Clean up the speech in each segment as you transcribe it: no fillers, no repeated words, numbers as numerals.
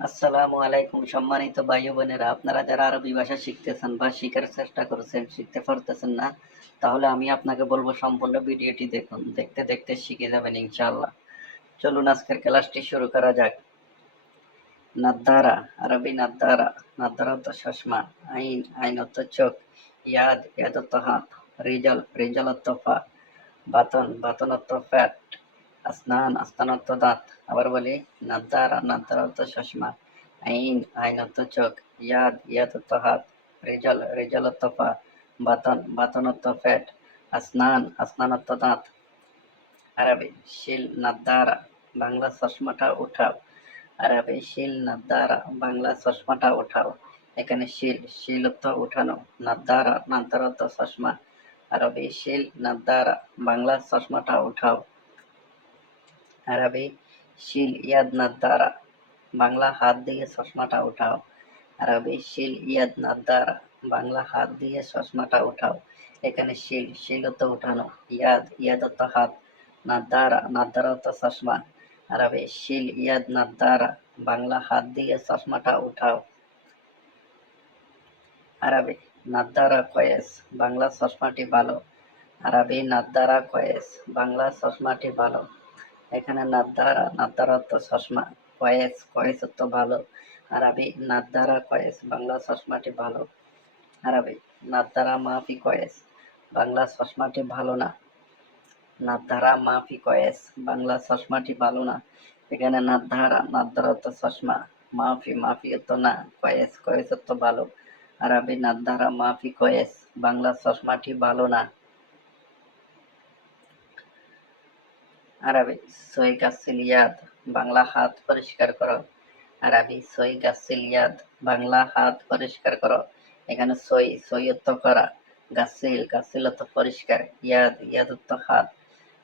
আসসালামু আলাইকুম সম্মানিত ভাই ও বোনেরা, আপনারা যারা আরবি ভাষা শিখতেছেন বা শিখার চেষ্টা করছেন, শিখতে পারতেছেন না, তাহলে আমি আপনাকে বলবো সম্পূর্ণ ভিডিওটি দেখুন। দেখতে দেখতে শিখে যাবেন ইনশাআল্লাহ। চলুন আজকের ক্লাসটি শুরু করা যাক। নাদ্দারা, আরবি নাদ্দারা, নাদ্দারা অর্থ চশমা, আইন, আইন অর্থ চোখ, ইয়াদ, ইয়াদ অর্থ হাত, রিজাল, রিজাল অর্থ পা, বাতন, বাতন অর্থ ফ্যাট, আসনান, আসনান অর্থ দাঁত। আবার বলি, নাদ্দারা, নাদ্দারা অর্থ চশমা, আইন, আইন অর্থ চোখ, ইয়াদ, ইয়াদ অর্থ হাত, রিজাল, রিজাল অর্থ পা, বাতন, বাতন অর্থ ফ্যাট, আসনান, আসনান অর্থ দাঁত। আরবি শিল নাদ্দারা, বাংলা চশমাটা উঠাও। আরবি শিল নাদ্দারা, বাংলা চশমাটা উঠাও। এখানে শিল, শিল অর্থ উঠানো, নাদ্দারা, নাদ্দারা অর্থ চশমা। আরবি শিল নাদ্দারা, বাংলা চশমাটা উঠাও। আরবি শিল ইয়াদ নাদ্দারা, বাংলা হাত দিয়ে চশমাটা উঠাও। আরবি শিল ইয়াদ নাদ্দারা, বাংলা হাত দিয়ে চশমাটা উঠাও। এখানে শিল, শিল অর্থ উঠানো, ইয়াদ, ইয়াদ অর্থ হাত, নাদ্দারা, নাদ্দারা অর্থ চশমা। আরবি শিল ইয়াদ নাদ্দারা, বাংলা হাত দিয়ে চশমাটা উঠাও। আরবি নাদ্দারা কয়েস, বাংলা চশমাটি ভালো। আরবি নাদ্দারা কয়েস, বাংলা চশমাটি ভালো। এখানে নাদ্দারা, নাদ্দারা অর্থ চশমা, কয়েস, কয়েস অর্থ ভালো। আরবি নাদ্দারা কয়েস, বাংলা চশমাটি ভালো। আরবি নাদ্দারা মাফি কয়েস, বাংলা চশমাটি ভালো না। নাদ্দারা মাফি কয়েস, বাংলা চশমাটি ভালো না। এখানে নাদ্দারা, নাদ্দারা অর্থ চশমা, মাফি, মাফি অর্থ না, কয়েস, কয়েস অর্থ ভালো। আরবি নাদ্দারা মাফি কয়েস, বাংলা চশমাটি ভালো না। আরবি সই গাসিলিয়াদ, বাংলা হাত পরিষ্কার করো। আরবি সই গাসিলিয়াদ, বাংলা হাত পরিষ্কার করো। এখানে সই, সই অর্থ করা, গাসিল, গাসিল অর্থ পরিষ্কার, ইয়াদ, ইয়াদ অর্থ হাত।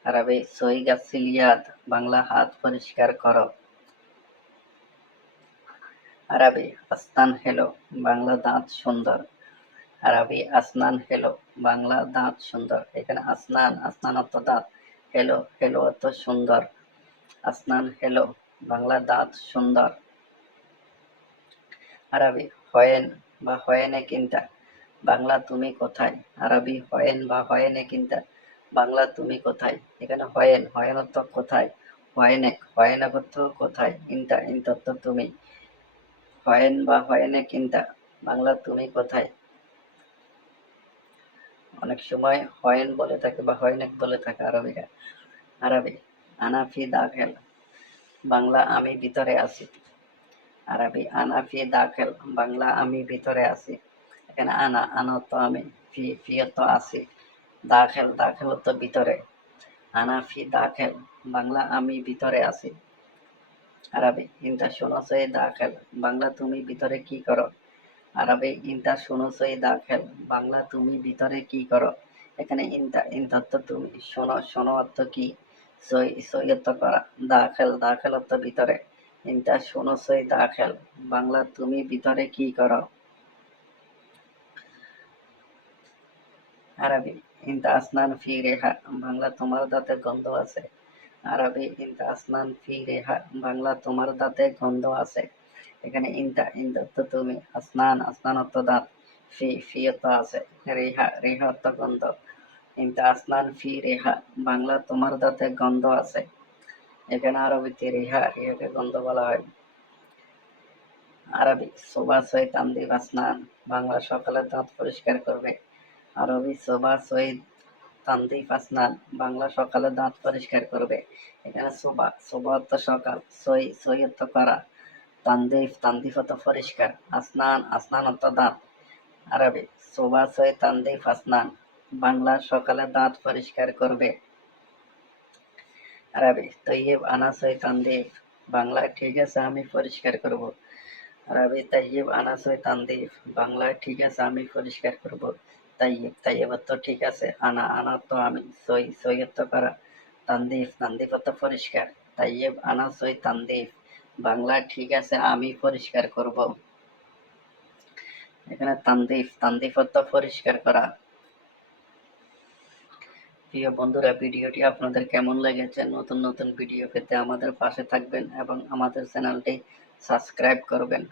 আরবি সই গাসিলিয়াদ, বাংলা হাত পরিষ্কার করো। আরবি আসনান হেলো, বাংলা দাঁত সুন্দর। আরবি আসনান হেলো, বাংলা দাঁত সুন্দর। এখানে আসনান, আসনান অর্থ দাঁত, হেলো, হেলো অর্থ সুন্দর। আসনান হেলো, বাংলা দাঁত সুন্দর। আরবি হয়েন বা হয়েনে কিনতা, বাংলা তুমি কোথায়। আরবি হয়েন বা হয়েনে কিনতা, বাংলা তুমি কোথায়। এখানে হয়েন, হয়েন অর্থ কোথায়, হয়েনেক, হয়েনেক অর্থ কোথায়, ইনতা, ইনতা অর্থ তুমি। হয়েন বা হয়েনে কিনতা, বাংলা তুমি কোথায়। অনেক সময় হয়েন বলে থাকে বা হয়েনেক বলে থাকে আরবিরা। আরবি আনাফি দাখেল, বাংলা আমি ভিতরে আছি। আরবি আনা ফি দাখেল, বাংলা আমি ভিতরে আছি। এখানে আনা, আনা অর্থ আমি, ফি, ফি অর্থ আছি, দাখেল, দাখেল অর্থ ভিতরে। আনা ফি দাখেল, বাংলা আমি ভিতরে আছি। আরবি ইনতা শুনোসই দাখেল, বাংলা তুমি ভিতরে কি করো। আরবি ইনতা শুনোসই দাখেল, বাংলা তুমি ভিতরে কি করো। এখানে ইনতা, ইনতা অর্থ তুমি, শোনো, শোনো অর্থ কি, সই, সই অর্থ করা, দাখেল, দাখেল অর্থ ভিতরে। ইনতা শুনোসই দাখেল, বাংলা তুমি ভিতরে কি করো। আরবি ইনতা আসনান ফি রেহা, বাংলা তোমার দাঁতে গন্ধ আছে। আরবি ইনতা আসনান ফি রেহা, বাংলা তোমার দাঁতে গন্ধ আছে। এখানে ইনতা, ইনতা অর্থ তুমি, আসনান, আসনান অর্থ দাঁত, ফি, ফি অর্থ আছে, রেহা, রেহা অর্থ গন্ধ। ইনতা আসনান ফি রেহা, বাংলা তোমার দাঁতে গন্ধ আছে। এখানে আরবিতে রেহা, রেহাকে গন্ধ বলা হয়। আরবি সোবা সই তানদিব আসনান, বাংলা সকালে দাঁত পরিষ্কার করবে। আরবি সোবা সই তানদিফ আসনান, বাংলা সকালে দাঁত পরিষ্কার করবে। এখানে সোবা, সোবা অর্থ সকাল, সই, সই অর্থ করা, তানদিফ, তানদিফ অর্থ পরিষ্কার, আসনান, আসনান অর্থ দাঁত। আরবি সোবা সই তানদিফ আসনান, বাংলা সকালে দাঁত পরিষ্কার করবে। আরবি তৈয়ব আনা সই তানদিফ, বাংলা ঠিক আছে আমি পরিষ্কার করব। আরবি তাইয়িব আনা সই তানদিফ, বাংলা ঠিক আছে আমি পরিষ্কার করব। তাইয়িব, তাইয়িব অর্থ ঠিক আছে, আনা, আনা অর্থ আমি, সই, সই অর্থ করা, তানদিফ, তানদিফ অর্থ পরিষ্কার। তাইয়িব আনা সই তানদিফ, বাংলা ঠিক আছে আমি পরিষ্কার করব। এখানে তানদিফ, তানদিফ অর্থ পরিষ্কার করা। প্রিয় বন্ধুরা, ভিডিওটি আপনাদের কেমন লেগেছে? নতুন নতুন ভিডিও পেতে আমাদের পাশে থাকবেন এবং আমাদের চ্যানেলটি সাবস্ক্রাইব করবেন।